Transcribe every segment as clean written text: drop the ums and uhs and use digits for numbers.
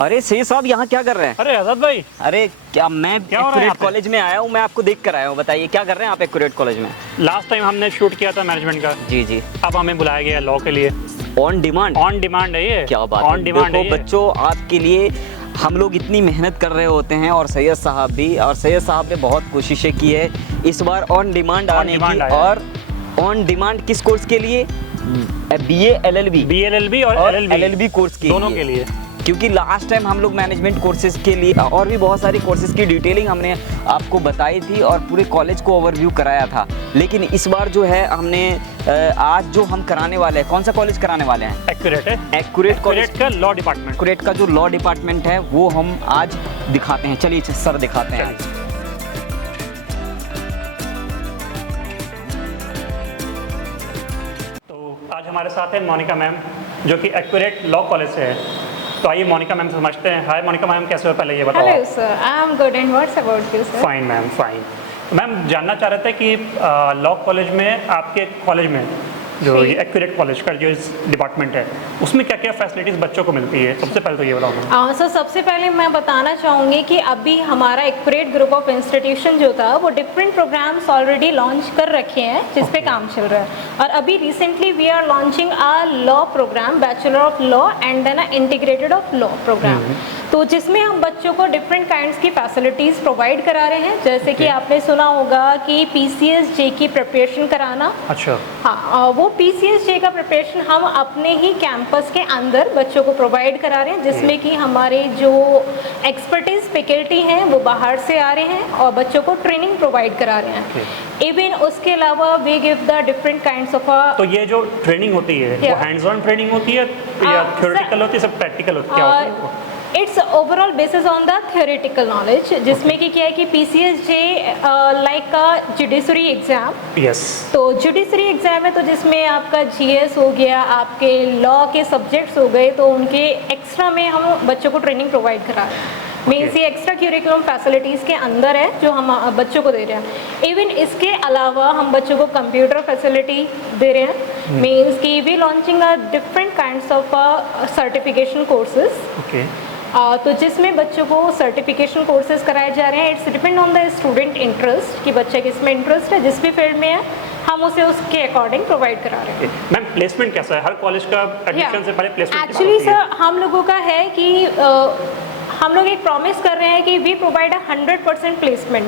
अरे सही साहब, यहाँ क्या कर रहे हैं? अरे आजाद भाई, अरे क्या, मैं हो रहा है यहाँ एक्यूरेट पे? कॉलेज में आया हूँ, मैं आपको देख कर आया हूँ। बताइए क्या कर रहे हैं आप एक्यूरेट कॉलेज में? लास्ट टाइम हमने शूट किया था मैनेजमेंट का, जी जी। अब हमें बुलाया गया लॉ के लिए। On demand? ऑन डिमांड है ये। क्या बात ऑन है। डिमांड है देखो ये। बच्चों, आपके लिए हम लोग इतनी मेहनत कर रहे होते हैं और सैयद साहब भी, और सैयद साहब ने बहुत कोशिशें की है इस बार ऑन डिमांड आने डिमांड की। आया है। और ऑन डिमांड किस कोर्स के लिए? BA BLLB और LLB कोर्स के दोनों के लिए। क्योंकि लास्ट टाइम हम लोग मैनेजमेंट कोर्सेज के लिए और भी बहुत सारी कोर्सेज की डिटेलिंग हमने आपको बताई थी और पूरे कॉलेज को ओवरव्यू कराया था। लेकिन इस बार जो है हमने आज जो हम कराने वाले हैं, कौन सा कॉलेज कराने वाले हैं? एक्यूरेट है। एक्यूरेट कॉलेज एक्यूरेट का लॉ डिपार्टमेंट। एक्यूरेट का जो लॉ डिपार्टमेंट है वो हम आज दिखाते हैं। चलिए सर दिखाते हैं आज। तो आज हमारे साथ है मोनिका मैम, जो कि एक्यूरेट लॉ कॉलेज से है। तो आइए मोनिका मैम से समझते हैं। हाय मोनिका मैम, कैसे हो पहले ये बताओ। Hello sir, I am good and what's about you sir? Fine ma'am, fine. Ma'am जानना चाह रहे थे कि लॉ कॉलेज में, आपके कॉलेज में जो जी। ये एक्यूरेट कॉलेज का जो डिपार्टमेंट है, उसमें क्या क्या फैसिलिटीज़ बच्चों को मिलती है? सबसे पहले तो ये बताओ मैम। सर सबसे पहले मैं बताना चाहूँगी कि अभी हमारा एक्यूरेट ग्रुप ऑफ इंस्टीट्यूशन जो था वो डिफरेंट प्रोग्राम्स ऑलरेडी लॉन्च कर रखे हैं जिस पे काम चल रहा है। और अभी recently we are launching a law program, bachelor of law and then integrated of law program, तो जिसमें हम बच्चों को डिफरेंट काइंड्स की फैसिलिटीज़ प्रोवाइड करा रहे हैं। जैसे कि आपने सुना होगा कि PCSJ की प्रिपरेशन कराना। अच्छा। हाँ, वो PCSJ का प्रिपरेशन हम अपने ही कैंपस के अंदर बच्चों को प्रोवाइड करा रहे हैं, जिसमें कि हमारे जो एक्सपर्टीज फैकल्टी हैं वो बाहर से आ रहे हैं और बच्चों को ट्रेनिंग प्रोवाइड करा रहे हैं। इवन उसके अलावा we give the different kinds of तो ये जो ट्रेनिंग होती है वो हैंड्स ऑन ट्रेनिंग होती है या थ्योरेटिकल होती है, सब प्रैक्टिकल होती है? क्या होती है? It's overall basis on the theoretical knowledge, जिसमें कि क्या है कि PCSJ लाइक का जुडिशरी एग्जाम। यस। तो जुडिशरी एग्जाम है, तो जिसमें आपका GS हो गया, आपके लॉ के सब्जेक्ट्स हो गए, तो उनके एक्स्ट्रा में हम बच्चों को ट्रेनिंग प्रोवाइड करा रहे हैं। मीन्स ये एक्स्ट्रा क्यूरिकुलम फैसिलिटीज़ के अंदर है जो हम बच्चों को दे रहे हैं। इवन इसके अलावा हम बच्चों को कंप्यूटर फैसिलिटी दे रहे हैं। मीन्स कि we launching a different kinds of certification courses. Okay. तो जिसमें बच्चों को सर्टिफिकेशन कोर्सेज कराए जा रहे हैं। It's depend on the student interest कि बच्चे किस में इंटरेस्ट है, जिस भी फील्ड में है हम उसे उसके अकॉर्डिंग प्रोवाइड करा रहे हैं। मैम प्लेसमेंट कैसा है? हर कॉलेज का एडमिशन से पहले प्लेसमेंट एक्चुअली सर हम लोगों का है कि हम लोग एक प्रॉमिस कर रहे हैं कि वी प्रोवाइड 100% प्लेसमेंट।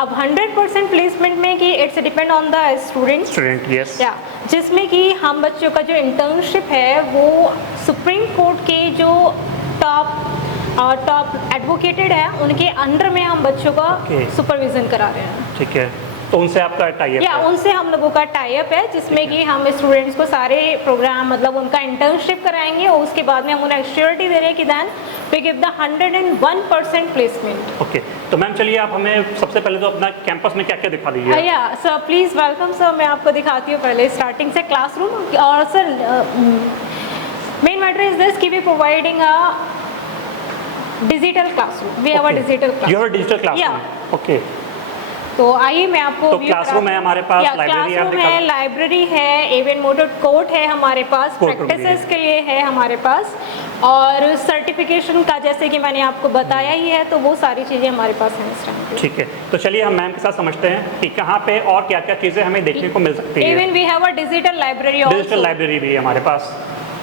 अब 100% प्लेसमेंट में कि it's depend on the student. Yes. या जिसमें कि हम बच्चों का जो इंटर्नशिप है वो सुप्रीम कोर्ट के जो टॉप एडवोकेटेड है उनके अंडर में हम बच्चों का सुपरविजन करा रहे हैं। ठीक है, तो उनसे आपका टाई अप या है? उनसे हम लोगों का टाई अप है, जिसमें कि हम स्टूडेंट्स को सारे प्रोग्राम मतलब उनका इंटर्नशिप कराएंगे और उसके बाद में हम उन्हें एश्योरिटी दे रहे हैं कि than we give the 101% placement. Okay, तो मैम चलिए आप हमें सबसे पहले तो अपना कैंपस में क्या क्या दिखा दीजिए। या सर प्लीज़ वेलकम सर, मैं आपको दिखाती हूँ पहले स्टार्टिंग से क्लासरूम। और sir main matter is this कि we providing a digital classroom. We have a digital classroom. You have a digital classroom. Okay. तो आइए मैं आपको तो क्लासरूम है हमारे पास, लाइब्रेरी है, लाइब्रेरी है, इवन मोटर कोर्ट है हमारे पास, प्रैक्टिसेस के लिए है हमारे पास, और सर्टिफिकेशन का जैसे कि मैंने आपको बताया ही है, तो वो सारी चीज़ें हमारे पास हैं इस टाइम पे। ठीक है, तो चलिए हम मैम के साथ समझते हैं कि कहाँ पे और क्या क्या चीज़ें हमें देखने को मिल सकती है। Even we have a digital library also. Digital library भी है हमारे पास।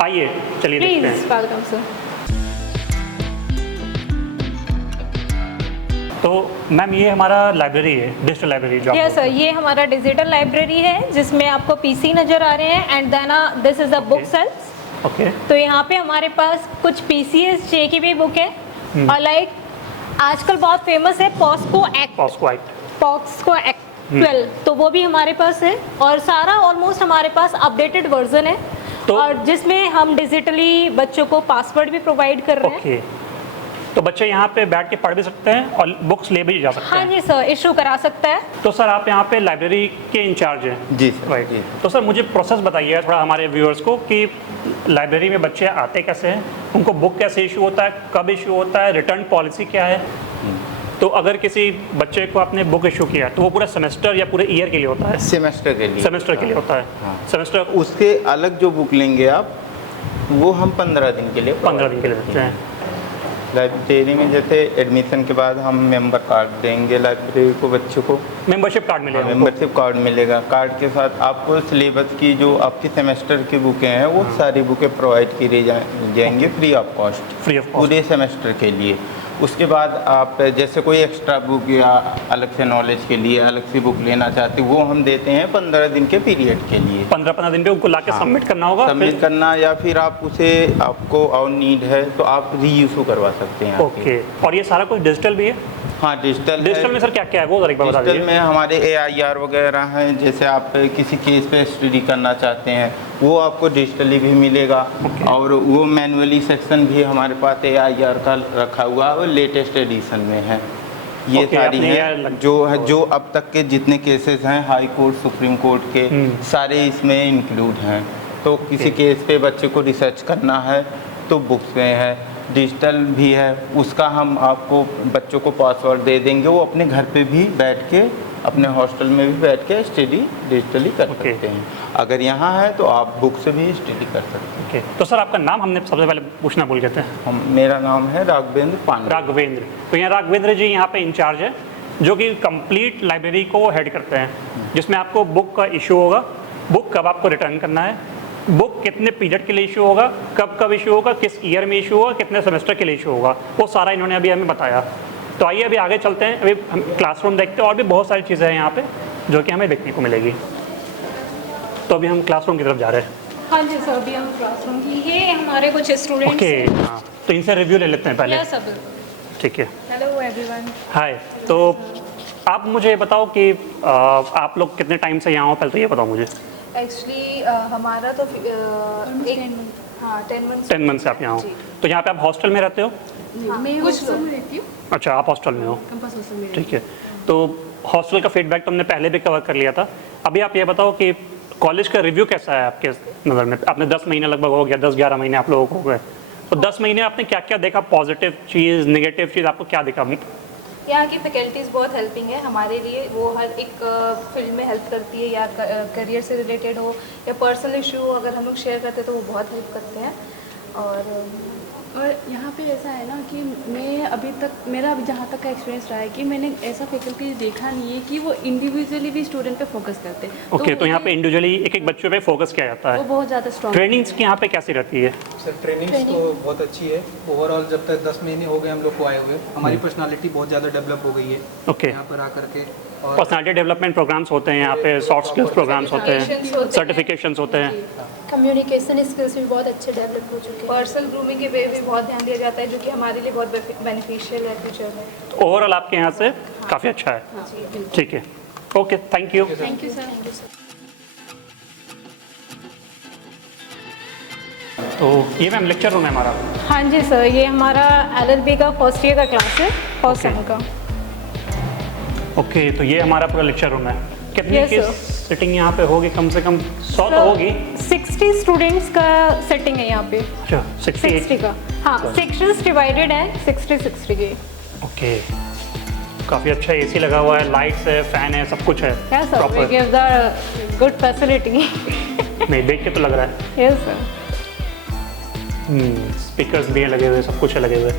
आइए चलिए देखते हैं। Please welcome sir. तो मैम ये हमारा लाइब्रेरी है, डिजिटल लाइब्रेरी जो यस सर, ये हमारा डिजिटल लाइब्रेरी है जिसमें आपको PC नज़र आ रहे हैं and then this is the book sales. Okay. तो यहाँ पे हमारे पास कुछ PCSJ की भी बुक है और लाइक आजकल बहुत फेमस है पॉस्को एक्ट 12, तो वो भी हमारे पास है और सारा ऑलमोस्ट हमारे पास अपडेटेड वर्जन है। तो और जिसमें हम डिजिटली बच्चों को पासवर्ड भी प्रोवाइड कर रहे हैं। तो बच्चे यहाँ पे बैठ के पढ़ भी सकते हैं और बुक्स ले भी जा सकते हैं। हाँ जी सर, इशू करा सकता है। तो सर आप यहाँ पे लाइब्रेरी के इंचार्ज हैं? जी सर। राइट। तो सर मुझे प्रोसेस बताइए थोड़ा हमारे व्यूअर्स को कि लाइब्रेरी में बच्चे आते कैसे हैं, उनको बुक कैसे इशू होता है, कब इशू होता है, रिटर्न पॉलिसी क्या है। तो अगर किसी बच्चे को आपने बुक इशू किया तो वो पूरा सेमेस्टर या पूरे ईयर के लिए होता है? सेमेस्टर के लिए। सेमेस्टर के लिए होता है। हाँ। सेमेस्टर उसके अलग जो बुक लेंगे आप, वो हम 15 दिन के लिए 15 दिन के लिए देते हैं। लाइब्रेरी में जैसे एडमिशन के बाद हम मेंबर कार्ड देंगे लाइब्रेरी को, बच्चों को मेंबरशिप कार्ड मिलेगा उनको? मेंबरशिप कार्ड मिलेगा। कार्ड के साथ आपको सिलेबस की जो आपकी सेमेस्टर की बुकें हैं वो सारी बुकें प्रोवाइड की जाएंगी free of cost, free of cost पूरे सेमेस्टर के लिए। उसके बाद आप जैसे कोई एक्स्ट्रा बुक या अलग से नॉलेज के लिए अलग से बुक लेना चाहते वो हम देते हैं 15 दिन के पीरियड के लिए। 15 दिन पे उनको लाके सबमिट करना होगा? सबमिट करना, या फिर आप उसे आपको और नीड है तो आप रीयूज करवा सकते हैं। ओके। और ये सारा कुछ डिजिटल भी है? हाँ, डिजिटल में सर क्या क्या है वो जरा एक बार बता डिजिटल दीजिए। में हमारे AIR वगैरह हैं, जैसे आप किसी केस पे स्टडी करना चाहते हैं वो आपको डिजिटली भी मिलेगा। और वो मैनुअली सेक्शन भी हमारे पास AIR का रखा हुआ है, वो लेटेस्ट एडिशन में है। ये सारी हैं जो अब तक के जितने केसेस हैं हाई कोर्ट सुप्रीम कोर्ट के सारे इसमें इंक्लूड हैं। तो किसी केस पे बच्चे को रिसर्च करना है तो बुक्स में है, डिजिटल भी है, उसका हम आपको बच्चों को पासवर्ड दे देंगे, वो अपने घर पे भी बैठ के अपने हॉस्टल में भी बैठ के स्टडी डिजिटली कर सकते हैं। अगर यहाँ है तो आप बुक से भी स्टडी कर सकते हैं। तो सर आपका नाम हमने सबसे पहले पूछना भूल गए थे। मेरा नाम है राघवेंद्र पांडे। राघवेंद्र, तो यहाँ राघवेंद्र जी यहाँ पे इंचार्ज है जो कि कंप्लीट लाइब्रेरी को हेड करते हैं, जिसमें आपको बुक का इशू होगा, बुक कब आपको रिटर्न करना है, बुक कितने पीरियड के लिए इशू होगा, कब कब इशू होगा, किस ईयर में इशू होगा, कितने सेमेस्टर के लिए इशू होगा, वो सारा इन्होंने अभी हमें बताया। तो आइए अभी आगे चलते हैं, अभी हम क्लासरूम देखते हैं और भी बहुत सारी चीज़ें हैं यहाँ पे जो कि हमें देखने को मिलेगी। तो अभी हम क्लासरूम की तरफ जा रहे हैं। हाँ जी सर, अभी हम क्लासरूम की, ये हमारे कुछ स्टूडेंट्स ओके, हाँ, तो इनसे रिव्यू ले लेते हैं पहले। ठीक है। Hello everyone. हाय, तो आप मुझे बताओ कि आप लोग कितने टाइम से यहाँ हो, पहले तो ये बताओ मुझे। एक्चुअली हमारा तो 10 मंथ से आप यहाँ हो। तो यहाँ पे आप हॉस्टल में रहते हो? मैं हॉस्टल में रहती हूँ। अच्छा, आप हॉस्टल में हो, कैंपस हॉस्टल में। ठीक है। तो हॉस्टल का फीडबैक तो हमने पहले भी कवर कर लिया था। अभी आप ये बताओ कि कॉलेज का रिव्यू कैसा है आपके नज़र में? आपने 10 महीने लगभग हो गया, 10-11 महीने आप लोगों को हो गए, तो 10 महीने आपने क्या क्या देखा, पॉजिटिव चीज़, नेगेटिव चीज़, आपको क्या दिखा? यहाँ की फैकल्टीज़ बहुत हेल्पिंग है हमारे लिए, वो हर एक फील्ड में हेल्प करती है, या करियर से रिलेटेड हो या पर्सनल इशू हो, अगर हम लोग शेयर करते हैं तो वो बहुत हेल्प करते हैं। और यहाँ पे ऐसा है ना कि मैं अभी तक, मेरा अभी जहाँ तक का एक्सपीरियंस रहा है कि मैंने ऐसा फैकल्टी देखा नहीं है कि वो इंडिविजुअली भी स्टूडेंट पे फोकस करते हैं। ओके, तो यहाँ पे इंडिविजुअली एक एक बच्चों पे फोकस किया जाता है, वो बहुत ज़्यादा स्ट्रॉन्ग। ट्रेनिंग्स की यहाँ पे कैसी रहती है? सर ट्रेनिंग्स तो बहुत अच्छी है ओवरऑल। जब तक 10 महीने हो गए हम लोग को आए हुए, हमारी पर्सनालिटी बहुत ज़्यादा डेवलप हो गई है ओके। यहाँ पर आकर के। और पर्सनालिटी डेवलपमेंट प्रोग्राम्स होते हैं यहाँ पे, सॉफ्ट स्किल्स प्रोग्राम्स होते हैं, सर्टिफिकेशंस होते हैं, कम्युनिकेशन स्किल्स भी बहुत अच्छे डेवलप हो चुके हैं। पर्सनल ग्रूमिंग के पे भी बहुत ध्यान दिया जाता है, जो कि हमारे लिए बहुत बेनिफिशियल है फ्यूचर में। तो ओवरऑल आपके यहाँ से काफ़ी अच्छा है। ठीक है, okay, thank you. Thank you sir. तो ये मैम लेक्चर रूम है हमारा? हाँ जी सर, ये हमारा LLB का फर्स्ट ईयर का क्लास है, फर्स्ट सेम का। ओके, तो ये हमारा पूरा लेक्चर रूम है। कितनी Yes, की sir. सिटिंग यहाँ पे होगी? कम से कम 100 तो होगी। 60 स्टूडेंट्स का सेटिंग है यहाँ पे। अच्छा, 60 का, हाँ, सेक्शंस डिवाइडेड है 60 के। ओके, काफ़ी अच्छा एसी लगा हुआ है, लाइट्स है, फैन है, सब कुछ है। Yes sir, we give the good facility. नहीं, देख के तो लग रहा है। Yes sir. स्पीकर्स भी हैं लगे हुए, सब कुछ है लगे हुए।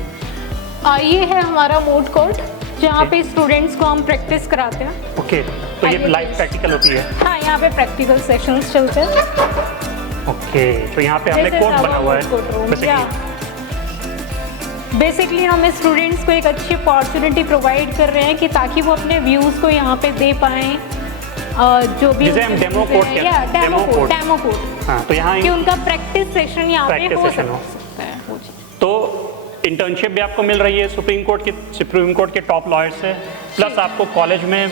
ये है हमारा मूड कोर्ट, जहाँ पे स्टूडेंट्स को हम प्रैक्टिस कराते हैं। ओके, तो ये लाइव प्रैक्टिकल होती है? हाँ, यहाँ पे प्रैक्टिकल सेशंस चलते हैं। ओके, तो यहाँ पे हमने कोर्ट बना हुआ है बेसिकली हम स्टूडेंट्स को एक अच्छी अपॉर्चुनिटी प्रोवाइड कर रहे हैं कि ताकि वो अपने व्यूज़ को यहाँ पे दे पाएँ, जो भी जिसे हम डेमो कोर्ट कहते हैं। Demo court. हाँ, तो यहाँ कि उनका प्रैक्टिस सेशन यहाँ पे हो सकता है। तो इंटर्नशिप भी आपको मिल रही है सुप्रीम कोर्ट के टॉप लॉयर्स से, प्लस आपको कॉलेज में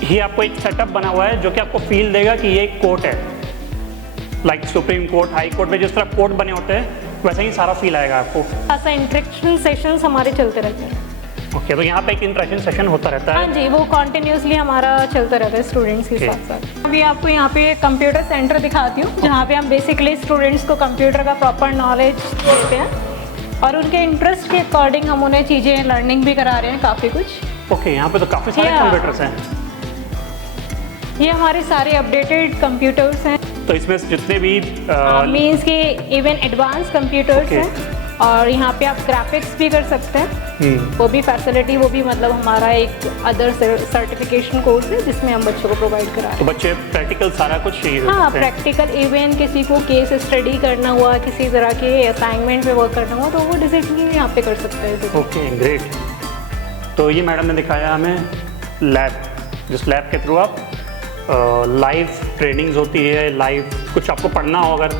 ही आपको एक सेटअप बना हुआ है जो कि आपको फील देगा कि ये एक कोर्ट है, like supreme court, high court में जिस तरह कोर्ट बने होते हैं वैसा ही सारा फील आएगा आपको। ऐसा इंटरेक्शन सेशंस हमारे चलते रहते हैं। ओके, तो यहाँ पे एक इंटरेक्शन सेशन होता रहता है? हाँ जी, वो कॉन्टिन्यूसली हमारा चलता रहता है स्टूडेंट्स के साथ साथ। अभी आपको यहाँ पे कंप्यूटर सेंटर दिखाती हूँ, जहाँ पे हम बेसिकली स्टूडेंट्स को कंप्यूटर का प्रॉपर नॉलेज देते हैं और उनके इंटरेस्ट के अकॉर्डिंग हम उन्हें चीज़ें लर्निंग भी करा रहे हैं काफ़ी कुछ। ओके, यहाँ पे तो काफ़ी सारे कंप्यूटर्स हैं। ये हमारे सारे अपडेटेड कंप्यूटर्स हैं। तो इसमें जितने भी मीन्स के इवन एडवांस कंप्यूटर्स हैं। और यहाँ पे आप ग्राफिक्स भी कर सकते हैं, वो भी फैसिलिटी, वो भी मतलब हमारा एक अदर सर्टिफिकेशन कोर्स है जिसमें हम बच्चों को प्रोवाइड करा रहे तो हैं। बच्चे प्रैक्टिकल सारा कुछ चाहिए हाँ, प्रैक्टिकल इवन किसी को केस स्टडी करना हुआ, किसी तरह के असाइनमेंट पे वर्क करना हुआ, तो वो डिजिटली यहाँ पे कर सकते हैं। Okay, great. तो ये मैडम ने दिखाया हमें लैब, जिस लैब के थ्रू आप लाइव ट्रेनिंग्स होती है, लाइव कुछ आपको पढ़ना हो अगर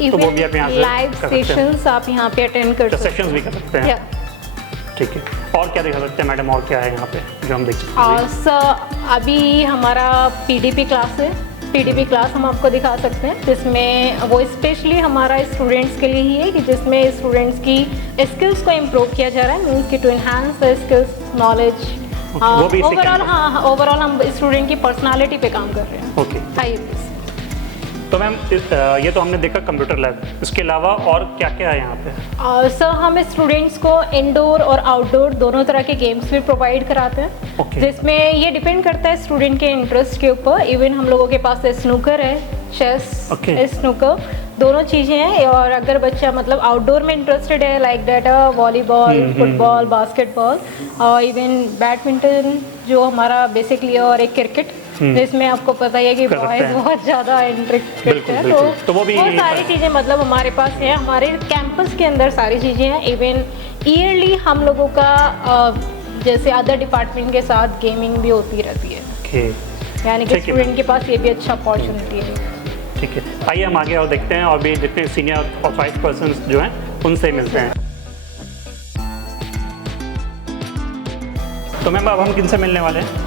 तो वो भी आप यहाँ से लाइव कर सकते हैं। सेशंस आप यहाँ पे अटेंड कर सकते हैं। सेशंस भी कर सकते हैं। Yeah. ठीक है, और क्या दिखा सकते हैं मैडम, और क्या है यहाँ पे जो हम देख सकते हैं? और सर अभी हमारा पीडीपी क्लास है, पीडीपी क्लास हम आपको दिखा सकते हैं, जिसमें वो स्पेशली हमारा स्टूडेंट्स के लिए ही है कि जिसमें स्टूडेंट्स की स्किल्स को इम्प्रूव किया जा रहा है, मीन्स की to enhance the skills knowledge. वो भी इसी ओवरऑल campus हाँ, ओवरऑल हम स्टूडेंट की पर्सनालिटी पे काम कर रहे हैं। ओके, आइए प्लीज। तो मैम ये तो हमने देखा कंप्यूटर लैब, इसके अलावा और क्या क्या है यहाँ पे? सर हम स्टूडेंट्स को इंडोर और आउटडोर दोनों तरह के गेम्स भी प्रोवाइड कराते हैं, Okay. जिसमें ये डिपेंड करता है स्टूडेंट के इंटरेस्ट के ऊपर। इवन हम लोगों के पास स्नूकर है, चेस, Okay. स्नूकर, दोनों चीज़ें हैं। और अगर बच्चा मतलब आउटडोर में इंटरेस्टेड है, like that volleyball, football, basketball और इवन बैडमिंटन जो हमारा बेसिकली, और एक क्रिकेट, जिसमें आपको पता ही है कि कर सकते बॉयज़ हैं। बहुत ज़्यादा इंटरेस्टेड बिल्कुल, है, बिल्कुल। तो वो भी सारी चीज़ें मतलब हमारे पास है। हमारे कैंपस के अंदर सारी चीज़ें हैं। इवन ईयरली हम लोगों का जैसे अदर डिपार्टमेंट के साथ गेमिंग भी होती रहती है, ओके, यानी कि ठीक है। स्टूडेंट के पास ये भी अच्छा अपॉर्चुनिटी है। ठीक है, आइए हम आगे और देखते हैं और भी जितने सीनियर ऑथराइज्ड पर्सन्स जो हैं उनसे मिलते हैं। तो मैम अब हम किनसे मिलने वाले हैं?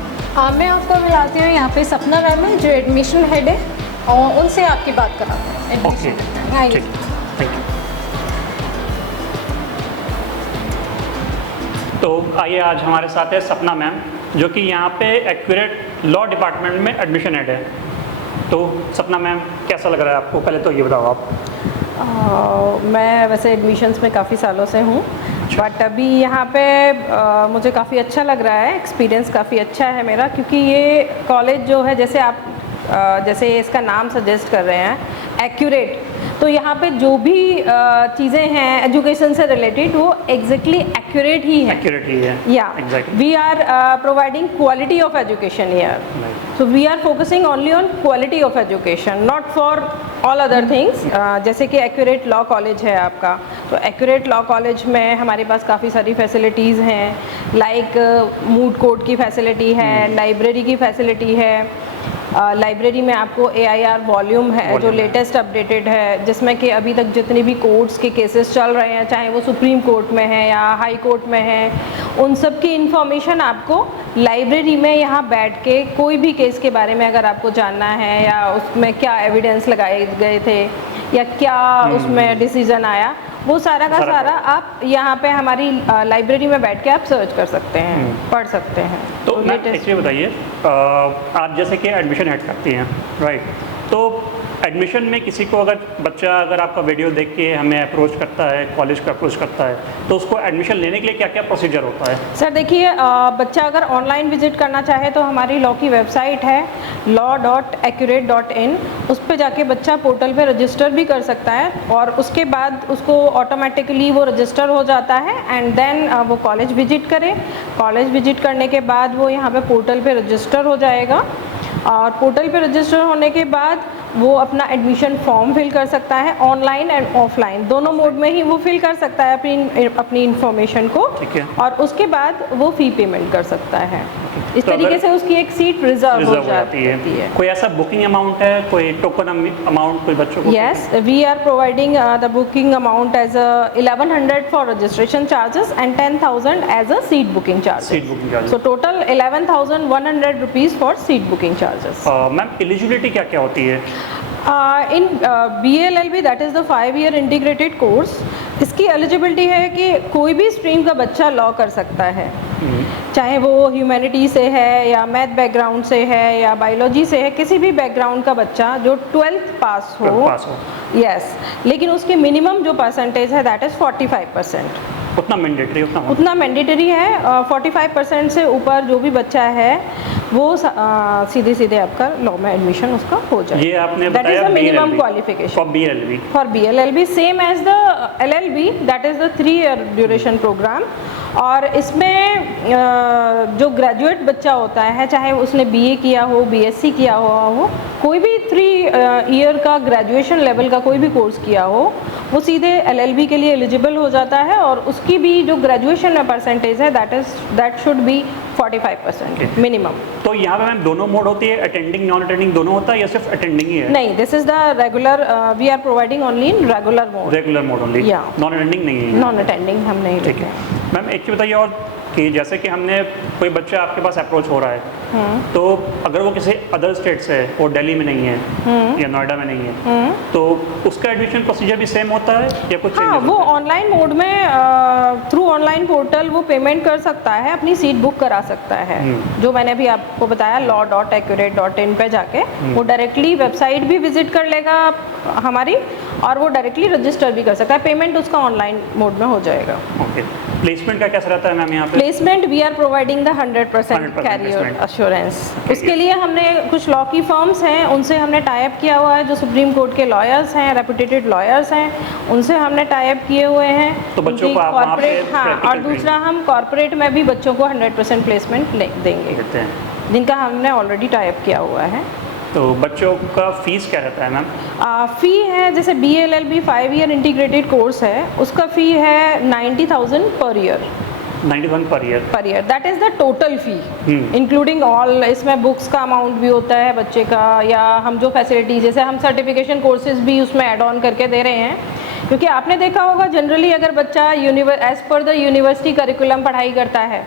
मैं आपको मिलाती हूँ यहाँ पे सपना मैम है जो एडमिशन हेड है, और उनसे आपकी बात कराते हैं। ओके, एडमिशन आइए। ठीक, थैंक यू। तो आइए, आज हमारे साथ है सपना मैम, जो कि यहाँ पे एक्यूरेट लॉ डिपार्टमेंट में एडमिशन हेड है। तो सपना मैम, कैसा लग रहा है आपको? पहले तो ये बताओ आप। मैं वैसे एडमिशन्स में काफ़ी सालों से हूँ, बट अभी यहाँ पे मुझे काफ़ी अच्छा लग रहा है, एक्सपीरियंस काफ़ी अच्छा है मेरा, क्योंकि ये कॉलेज जो है, जैसे आप जैसे इसका नाम सजेस्ट कर रहे हैं एक्यूरेट, तो यहाँ पे जो भी चीज़ें हैं एजुकेशन से रिलेटेड वो एग्जैक्टली एक्यूरेट ही है। एक्यूरेट ही है, या we are providing quality of education here, so we are focusing only on quality of education, not for all other things. जैसे कि एक्यूरेट लॉ कॉलेज है आपका, तो एक्यूरेट लॉ कॉलेज में हमारे पास काफ़ी सारी फैसिलिटीज़ हैं, लाइक मूड कोर्ट की फैसिलिटी है, लाइब्रेरी की फैसिलिटी है। लाइब्रेरी में आपको AIR वॉल्यूम है जो लेटेस्ट अपडेटेड है, जिसमें कि अभी तक जितनी भी कोर्ट्स के केसेस चल रहे हैं, चाहे वो सुप्रीम कोर्ट में है या हाई कोर्ट में है, उन सब की इंफॉर्मेशन आपको लाइब्रेरी में यहाँ बैठ के, कोई भी केस के बारे में अगर आपको जानना है या उसमें क्या एविडेंस लगाए गए थे या क्या उसमें डिसीजन आया, वो सारा का सारा आप यहाँ पे हमारी लाइब्रेरी में बैठ के आप सर्च कर सकते हैं, पढ़ सकते हैं। तो मैम एक चीज़ बताइए, आप जैसे कि एडमिशन हेड करती हैं, राइट, तो एडमिशन में किसी को बच्चा अगर आपका वीडियो देख के हमें अप्रोच करता है, कॉलेज का अप्रोच करता है, तो उसको एडमिशन लेने के लिए क्या क्या प्रोसीजर होता है? सर देखिए, बच्चा अगर ऑनलाइन विजिट करना चाहे तो हमारी लॉ की वेबसाइट है law.accurate.in, उस पर जाके बच्चा पोर्टल पे रजिस्टर भी कर सकता है, और उसके बाद उसको ऑटोमेटिकली वो रजिस्टर हो जाता है, एंड देन वो कॉलेज विजिट करे। कॉलेज विजिट करने के बाद वो यहाँ पे पोर्टल पे रजिस्टर हो जाएगा, और पोर्टल पे रजिस्टर होने के बाद वो अपना एडमिशन फॉर्म फिल कर सकता है, ऑनलाइन एंड ऑफलाइन दोनों मोड में ही वो फिल कर सकता है अपनी इन्फॉर्मेशन को, और उसके बाद वो फ़ी पेमेंट कर सकता है। इस तो तरीके से उसकी एक सीट रिजर्व हो जाती है। कोई ऐसा बुकिंग अमाउंट है, कोई टोकन अमाउंट कोई बच्चों को? Yes, we are providing the booking amount as 1100 for registration charges and 10,000 as a seat booking charges, so total 11,100 rupees for seat booking charges. Ma'am eligibility क्या क्या होती है? In BLLB, that is the 5-year integrated course, इसकी eligibility है कि कोई भी stream का बच्चा लॉ कर सकता है, चाहे वो ह्यूमैनिटी से है या मैथ बैकग्राउंड से है या बायोलॉजी से है, किसी भी बैकग्राउंड का बच्चा जो 12th पास हो। यस, लेकिन उसकी मिनिमम जो परसेंटेज है दैट इज़ 45%। उतना मैंडेटरी है, 45% से ऊपर जो भी बच्चा है वो सीधे सीधे आपका लॉ में एडमिशन उसका हो जाए। ये आपने दैट इज बताया the minimum BLLB qualification for BLLB। For BLLB same as the LLB, that is the 3 year duration program. और इसमें जो ग्रेजुएट बच्चा होता है, चाहे उसने BA किया हो, BSc किया हुआ हो, कोई भी 3 ईयर का ग्रेजुएशन लेवल का कोई भी कोर्स किया हो, वो सीधे LLB के लिए एलिजिबल हो जाता है। और उसकी भी जो ग्रेजुएशन में परसेंटेज है दैट शुड बी 45% मिनिमम। तो यहाँ पे मैम दोनों मोड होती है, अटेंडिंग नॉन अटेंडिंग दोनों होता है या सिर्फ अटेंडिंग ही है? नहीं, this is the regular, we are providing only in regular mode. Regular mode only, Yeah. Non attending नहीं है? नॉन अटेंडिंग हम नहीं ठीक लेते है हैं। मैम एक चीज़ बताइए और कि जैसे कि हमने कोई बच्चा आपके पास अप्रोच हो रहा है, तो अगर वो किसी अदर स्टेट से है, वो दिल्ली में नहीं है या नोएडा में नहीं है, तो उसका एडमिशन प्रोसीजर भी सेम होता है या कुछ हाँ, changes वो होते हैं? ऑनलाइन मोड में थ्रू ऑनलाइन पोर्टल वो पेमेंट कर सकता है, अपनी सीट बुक करा सकता है। जो मैंने अभी आपको बताया law.accurate.in पे जाके वो डायरेक्टली वेबसाइट भी विजिट कर लेगा हमारी, और वो डायरेक्टली रजिस्टर भी कर सकता है। पेमेंट उसका ऑनलाइन मोड में हो जाएगा। ओके, प्लेसमेंट का कैसा रहता है मैम यहाँ पे? Placement we are providing the 100% 100% career placement. Assurance. उसके लिए हमने कुछ लॉ की फर्म्स हैं, उनसे हमने टाई अप किया हुआ है, जो सुप्रीम कोर्ट के लॉयर्स हैं, रेपुटेटेड लॉयर्स हैं, उनसे हमने टाई अप किए हुए हैं। तो बच्चों उनकी को आप वहाँ पे कॉर्पोरेट, हाँ, और practical दूसरा हम कॉर्पोरेट में भी बच्चों को 100% प्लेसमेंट देंगे, देते हैं। जिनका हमने ऑलरेडी टाई अप किया हुआ है। तो बच्चों का फीस क्या रहता है मैम? फ़ी है, जैसे BLLB 5 ईयर इंटीग्रेटेड कोर्स है, उसका फ़ी है 90,000 per year. 91 per year. That is the total fee including all. इसमें बुक्स का अमाउंट भी होता है बच्चे का, या हम जो फैसिलिटीज, जैसे हम सर्टिफिकेशन कोर्सेज भी उसमें ऐड ऑन करके दे रहे हैं। क्योंकि आपने देखा होगा जनरली अगर बच्चा as per the university curriculum पढ़ाई करता है,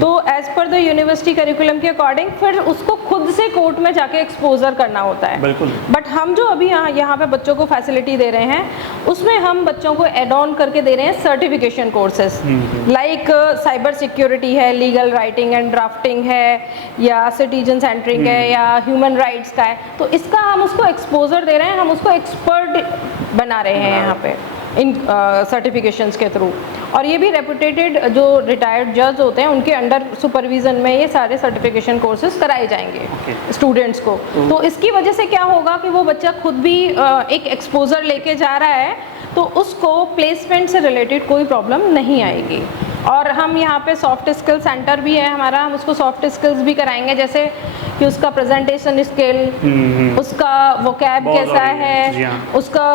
तो as per the university curriculum के अकॉर्डिंग फिर उसको खुद से कोर्ट में जाके एक्सपोजर करना होता है। बिल्कुल। बट हम जो अभी यहाँ पे बच्चों को फैसिलिटी दे रहे हैं, उसमें हम बच्चों को एड ऑन करके दे रहे हैं certification courses, like cyber security है, लीगल राइटिंग एंड ड्राफ्टिंग है, या सिटीजन सेंटरिंग है, या ह्यूमन राइट्स का है। तो इसका हम उसको एक्सपोजर दे रहे हैं, हम उसको एक्सपर्ट बना रहे हैं यहाँ पे इन सर्टिफिकेशंस के थ्रू। और ये भी रेपुटेटेड जो रिटायर्ड जज होते हैं उनके अंडर सुपरविजन में ये सारे सर्टिफिकेशन कोर्सेज कराए जाएंगे स्टूडेंट्स को। तो इसकी वजह से क्या होगा कि वो बच्चा खुद भी एक एक्सपोजर लेके जा रहा है, तो उसको प्लेसमेंट से रिलेटेड कोई प्रॉब्लम नहीं आएगी। और हम यहाँ पे सॉफ्ट स्किल सेंटर भी है हमारा, हम उसको सॉफ्ट स्किल्स भी कराएंगे, जैसे कि उसका प्रेजेंटेशन स्किल, उसका वोकैब कैसा है, उसका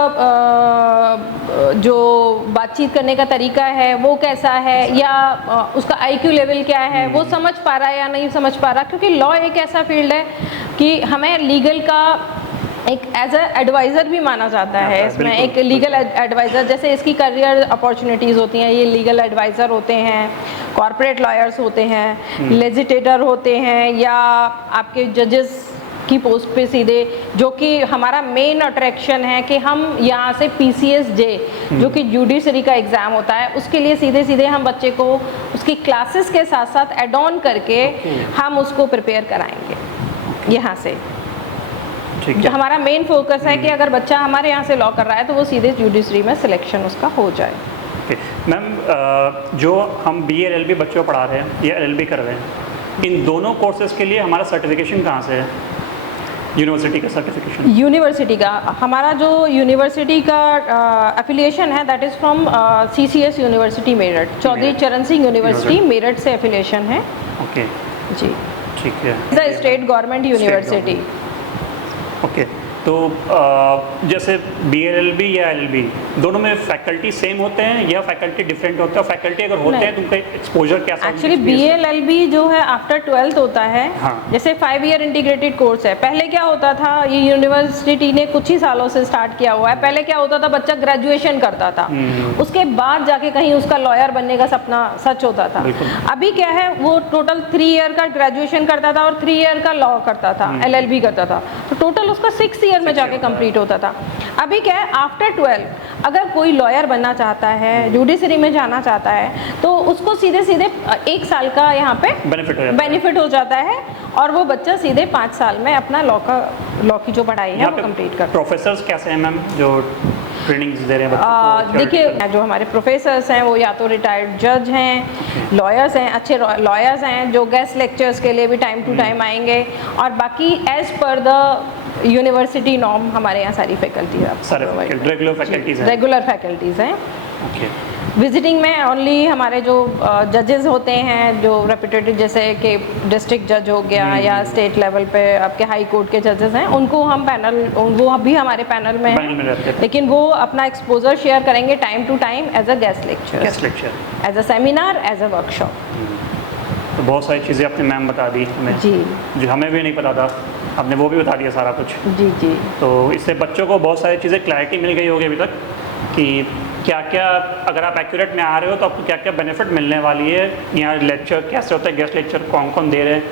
जो बातचीत करने का तरीका है वो कैसा है, या उसका IQ लेवल क्या है, वो समझ पा रहा है या नहीं समझ पा रहा। क्योंकि लॉ एक ऐसा फील्ड है कि हमें लीगल का एक एज अ एडवाइज़र भी माना जाता है। इसमें एक लीगल एडवाइज़र, जैसे इसकी करियर अपॉर्चुनिटीज़ होती हैं, ये लीगल एडवाइज़र होते हैं, कॉर्पोरेट लॉयर्स होते हैं, लेजिस्लेटर होते हैं, या आपके जजेस की पोस्ट पे सीधे, जो कि हमारा मेन अट्रैक्शन है कि हम यहाँ से PCSJ जो कि जुडिशरी का एग्ज़ाम होता है, उसके लिए सीधे सीधे हम बच्चे को उसकी क्लासेस के साथ साथ एड ऑन करके हम उसको प्रिपेयर कराएंगे यहाँ से। जो हमारा मेन फोकस है कि अगर बच्चा हमारे यहाँ से लॉ कर रहा है तो वो सीधे जुडिशरी में सिलेक्शन उसका हो जाए। मैम जो हम BA LLB बच्चों को पढ़ा रहे हैं या LLB कर रहे हैं, इन दोनों कोर्सेज के लिए हमारा सर्टिफिकेशन कहाँ से है? यूनिवर्सिटी का सर्टिफिकेशन? यूनिवर्सिटी का हमारा जो यूनिवर्सिटी का एफिलिएशन है that is from CCS university Meerut, Chaudhary Charan Singh university Meerut से एफिलिएशन है। ओके जी, ठीक है। The state government university. Okay, तो जैसे BLLB या LLB दोनों में फैकल्टी सेम होते हैं या फैकल्टी डिफरेंट होते हैं? फैकल्टी अगर होते हैं तो उनका एक्सपोजर कैसा? एक्चुअली BLLB जो है आफ्टर 12th होता है। हाँ। जैसे 5 ईयर इंटीग्रेटेड कोर्स है। पहले क्या होता था, ये यूनिवर्सिटी ने कुछ ही सालों से स्टार्ट किया हुआ है। पहले क्या होता था, बच्चा ग्रेजुएशन करता था, उसके बाद जाके कहीं उसका लॉयर बनने का सपना सच होता था। अभी क्या है, वो टोटल 3 ईयर का ग्रेजुएशन करता था और 3 ईयर का लॉ करता था, LLB करता था, तो टोटल उसका 6 ईयर में जाके कंप्लीट होता था। अभी क्या है, आफ्टर 12 अगर कोई लॉयर बनना चाहता है, जुडिशरी में जाना चाहता है, तो उसको सीधे सीधे 1 साल का यहाँ पे बेनिफिट हो जाता है, और वो बच्चा सीधे 5 साल में अपना लॉ की जो पढ़ाई है वो कंप्लीट करता है। प्रोफेसर्स कैसे हैं मैम? जो ट्रेनिंग्स दे रहे हैं बच्चों को? देखिए, जो हमारे प्रोफेसर्स हैं वो या तो रिटायर्ड जज हैं, लॉयर्स हैं, अच्छे लॉयर्स हैं जो गेस्ट लेक्चर्स के लिए भी टाइम टू टाइम आएंगे, और बाकी as per the university norm हमारे यहाँ सारी फैकल्टी रेगुलर फैकल्टीज़ हैं। विजिटिंग में ओनली हमारे जो जजेस होते हैं, जो रेपुटेड, जैसे कि डिस्ट्रिक्ट जज हो गया या स्टेट लेवल पे आपके हाई कोर्ट के जजेस हैं, उनको हम पैनल, वो अभी हमारे पैनल में हैं, लेकिन वो अपना एक्सपोजर शेयर करेंगे time to time as a guest lecture, as a seminar, as a workshop. तो बहुत सारी चीज़ें आपने मैम बता दी हमें, जी, जो हमें भी नहीं पता था, आपने वो भी बता दिया सारा कुछ। जी जी। तो इससे बच्चों को बहुत सारी चीज़ें क्लैरिटी मिल गई होगी अभी तक कि क्या क्या, अगर आप एक्यूरेट में आ रहे हो तो आपको क्या क्या बेनिफिट मिलने वाली है, यहाँ लेक्चर कैसे होता है, गेस्ट लेक्चर कौन कौन दे रहे हैं,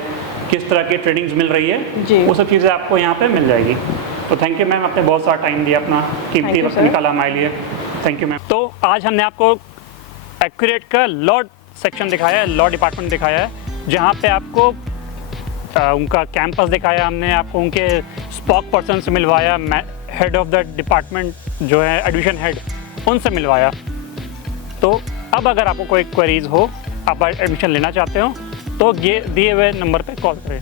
किस तरह की ट्रेनिंग्स मिल रही है, वो सब चीज़ें आपको यहाँ पे मिल जाएगी। तो थैंक यू मैम, आपने बहुत सारा टाइम दिया, अपना कीमती वक्त निकाला हमारे लिए। Thank you ma'am. तो आज हमने आपको एक्यूरेट का लॉ सेक्शन दिखाया है, लॉ डिपार्टमेंट दिखाया है, जहाँ पे आपको उनका कैंपस दिखाया, हमने आपको उनके स्पोक पर्सन से मिलवाया, हेड ऑफ द डिपार्टमेंट जो है एडमिशन हेड, उनसे मिलवाया। तो अब अगर आपको कोई क्वेरीज हो, आप एडमिशन लेना चाहते हो, तो ये दिए हुए नंबर पे कॉल करें।